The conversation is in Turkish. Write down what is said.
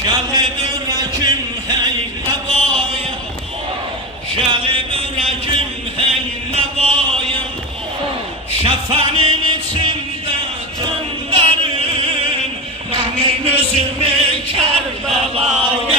Gelib ürəkim hey nəvaya, gelib ürəkim hey nəvaya, şəfənin içində döndərin, mənim üzümü Kərbəlaya.